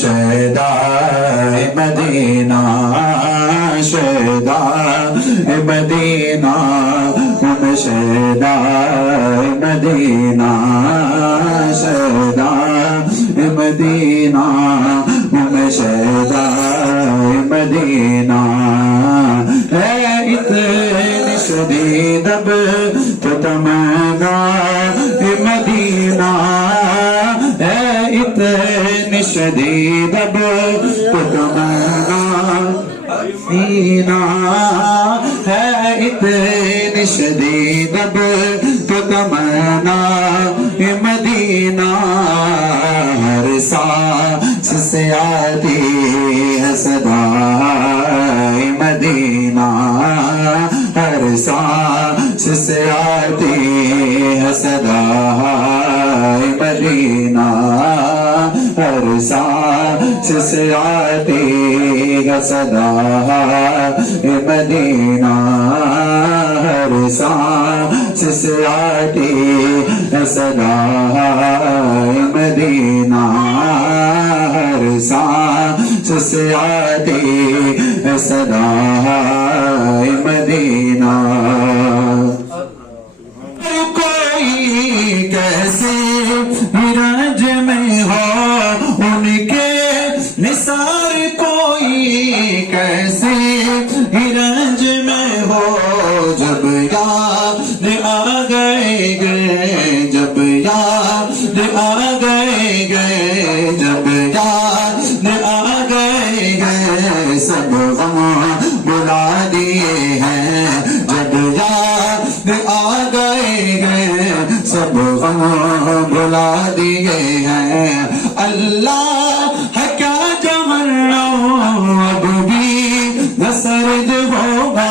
شہدائے مدینہ شہدائے مدینہ شہدائے مدینہ شہدائے مدینہ شہدائے مدینہ ہے اتنی شدید اب تو تمنا مدینہ ہے اتنی شدید اب تو تمنا مدینہ ہے اتنی شدید اب تو تمنا مدینہ ہر سانس سے آتی ہے صدائے مدینہ ہر سانس سے آتی ہے صدائے مدینہ ہر سانس سے آتی ہے صدائے مدینہ ہر سانس سے آتی ہے صدائے مدینہ ہر سانس سے آتی ہے صدائے مدینہ کوئی کیسے رنج میں ہو ان کے نثار کوئی کیسے رنج میں ہو جب یاد آ گئے جب یاد آ گئے جب یاد آ گئے سب غم بلا دیے ہیں جب یاد آ گئے سب غم بلا دیے ہیں اللہ ہے کیا جمنا اب بھی نسرد ہوگا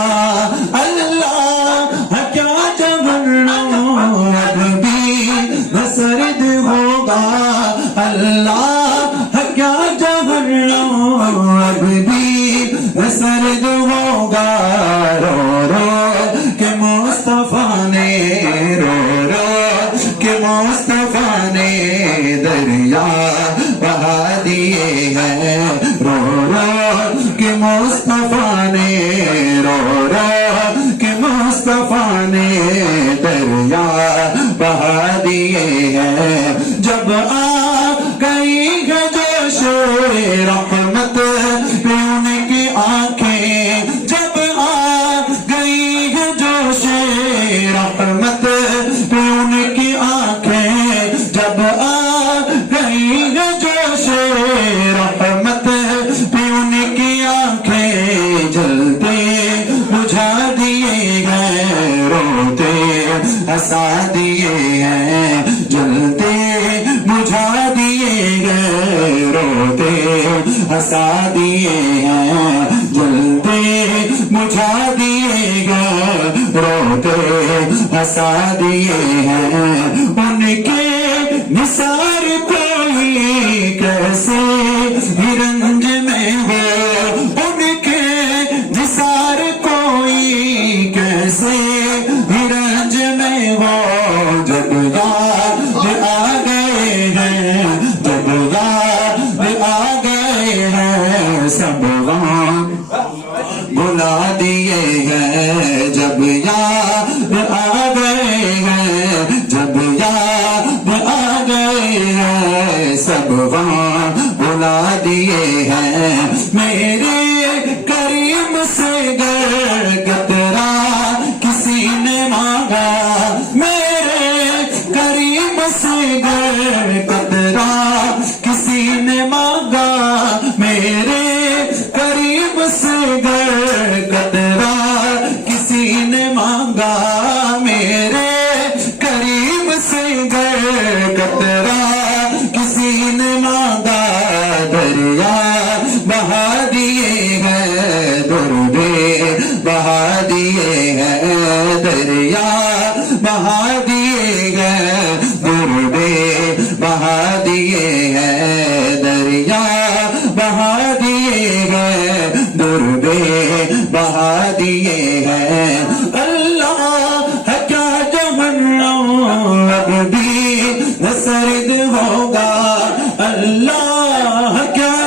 اللہ ہے کیا جمنا اب بھی نسرد ہوگا اللہ ہے کیا جمنا اب بھی نسرد ہوگا رو رو کہ مصطفیٰ نے رو رو کہ مصطفیٰ نے دریا بہا دیے ہیں رو رو کہ مصطفیٰ نے رو رو کہ مصطفیٰ نے دریا بہا دیے ہیں جب آ گئی ہے جوش رحمت پہ ان کی آنکھیں جب آ گئی ہے جوش رحمت پہ ان کی آنکھیں جب آ گئی ہے جوش رحمت پہ ان کی آنکھیں جلتے بجھا دیے ہیں روتے ہنسا دیے ہیں جلتے بجھا دیے ہیں روتے ہنسا دیے ہیں جلتے بجھا دیے ہیں روتے ہنسا دیے ہیں ان کے نثار کوئی کیسے رنج میں ہو ان کے نثار کوئی کیسے رنج میں ہو جب یاد آ گئے ہیں جب یاد آ گئے ہیں سب غم بلا دیے ہیں جب یاد آ گئے ہیں جب یاد آ گئے ہیں سب غم بلا دیے ہیں میرے کریم سے گر قطرہ کسی نے مانگا میرے کریم سے گر قطرہ کسی نے مانگا میرے کریم سے گر قطرہ کسی نے مانگا میرے کریم سے گر قطرہ کسی نے مانگا دریا بہا دیے ہیں درد بہا دیے ہیں دریا بہا دیے ہیں درد بہا دیے ہیں دریا بہا دیے ہیں درد بہا دیے ہیں اللہ ہے کیا جمنا اب بھی نسرد ہوگا اللہ ہے کیا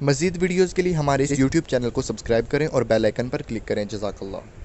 مزید ویڈیوز کے لیے ہمارے YouTube چینل کو سبسکرائب کریں اور بیل آئیکن پر کلک کریں۔ جزاک اللہ۔